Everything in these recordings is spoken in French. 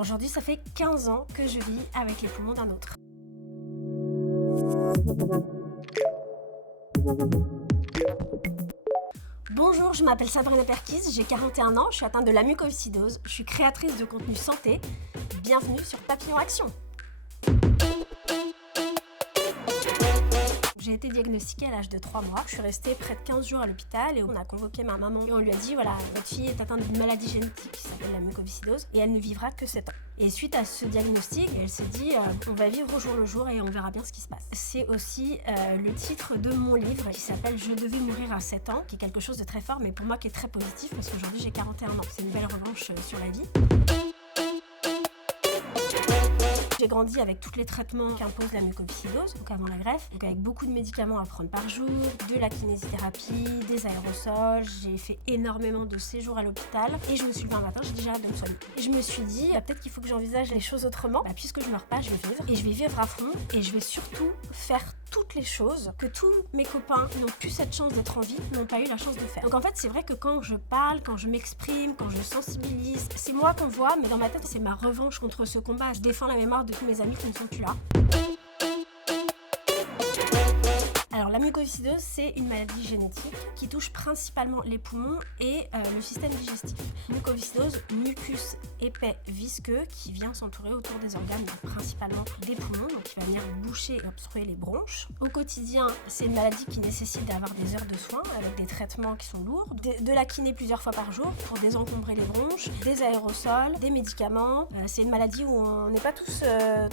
Aujourd'hui, ça fait 15 ans que je vis avec les poumons d'un autre. Bonjour, je m'appelle Sabrina Perquis, j'ai 41 ans, je suis atteinte de la mucoviscidose, je suis créatrice de contenu santé. Bienvenue sur Papillon Action. J'ai été diagnostiquée à l'âge de 3 mois. Je suis restée près de 15 jours à l'hôpital et on a convoqué ma maman et on lui a dit voilà, votre fille est atteinte d'une maladie génétique qui s'appelle la mucoviscidose et elle ne vivra que 7 ans. Et suite à ce diagnostic, elle s'est dit on va vivre au jour le jour et on verra bien ce qui se passe. C'est aussi le titre de mon livre qui s'appelle Je devais mourir à 7 ans, qui est quelque chose de très fort mais pour moi qui est très positif parce qu'aujourd'hui j'ai 41 ans. C'est une belle revanche sur la vie. J'ai grandi avec tous les traitements qu'impose la mucoviscidose, donc avant la greffe, donc avec beaucoup de médicaments à prendre par jour, de la kinésithérapie, des aérosols, j'ai fait énormément de séjours à l'hôpital et je me suis levée un matin, j'ai déjà hâte de me soigner. Et je me suis dit, peut-être qu'il faut que j'envisage les choses autrement, puisque je meurs pas, je vais vivre et je vais vivre à fond et je vais surtout faire toutes les choses que tous mes copains n'ont plus cette chance d'être en vie, n'ont pas eu la chance de faire. Donc en fait, c'est vrai que quand je parle, quand je m'exprime, quand je sensibilise, c'est moi qu'on voit, mais dans ma tête, c'est ma revanche contre ce combat. Je défends la mémoire de tous mes amis qui ne sont plus là. Alors la mucoviscidose, c'est une maladie génétique qui touche principalement les poumons et le système digestif. Mucoviscidose, mucus épais visqueux qui vient s'entourer autour des organes, principalement des poumons, donc qui va venir boucher et obstruer les bronches. Au quotidien, c'est une maladie qui nécessite d'avoir des heures de soins avec des traitements qui sont lourds, de la kiné plusieurs fois par jour pour désencombrer les bronches, des aérosols, des médicaments. C'est une maladie où on n'est pas tous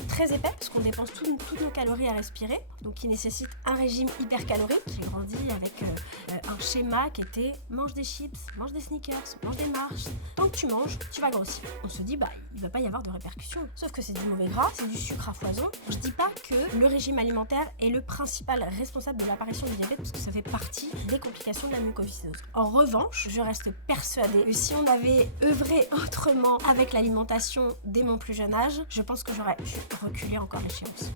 très épais parce qu'on dépense toutes nos calories à respirer, donc qui nécessite un régime hypercalorique. J'ai grandi avec un schéma qui était mange des chips, mange des sneakers, mange des marches. Tant que tu manges, tu vas grossir. On se dit il va pas y avoir de répercussions. Sauf que c'est du mauvais gras, c'est du sucre à foison. Je dis pas que le régime alimentaire est le principal responsable de l'apparition du diabète parce que ça fait partie des complications de la mucoviscidose. En revanche, je reste persuadée que si on avait œuvré autrement avec l'alimentation dès mon plus jeune âge, je pense que j'aurais pu reculer encore l'échéance.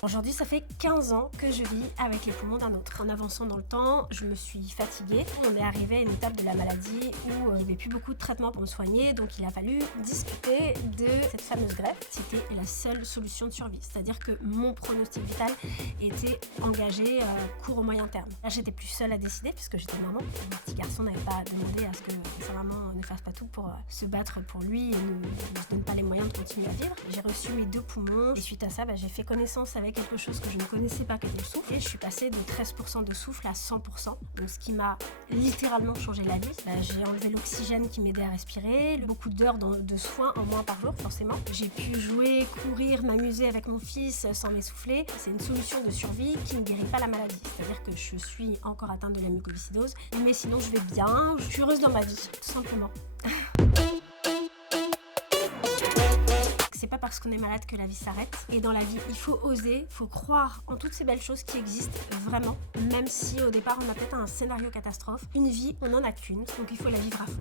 Aujourd'hui, ça fait 15 ans que je vis avec les poumons d'un autre. En avançant dans le temps, je me suis fatiguée. On est arrivé à une étape de la maladie où il n'y avait plus beaucoup de traitements pour me soigner, donc il a fallu discuter de cette fameuse greffe. C'était la seule solution de survie, c'est-à-dire que mon pronostic vital était engagé court au moyen terme. Là, j'étais plus seule à décider puisque j'étais maman. Mon petit garçon n'avait pas demandé à ce que sa maman ne fasse pas tout pour se battre pour lui et ne se donne pas les moyens de continuer à vivre. J'ai reçu mes 2 poumons et suite à ça, j'ai fait connaissance avec quelque chose que je ne connaissais pas, qui était le souffle, et je suis passée de 13% de souffle à 100%, donc ce qui m'a littéralement changé la vie. J'ai enlevé l'oxygène qui m'aidait à respirer, beaucoup d'heures de soins en moins par jour forcément. J'ai pu jouer, courir, m'amuser avec mon fils sans m'essouffler. C'est une solution de survie qui ne guérit pas la maladie, c'est-à-dire que je suis encore atteinte de la mucoviscidose, mais sinon je vais bien, je suis heureuse dans ma vie, tout simplement. C'est pas parce qu'on est malade que la vie s'arrête. Et dans la vie, il faut oser, il faut croire en toutes ces belles choses qui existent vraiment. Même si au départ, on a peut-être un scénario catastrophe. Une vie, on n'en a qu'une, donc il faut la vivre à fond.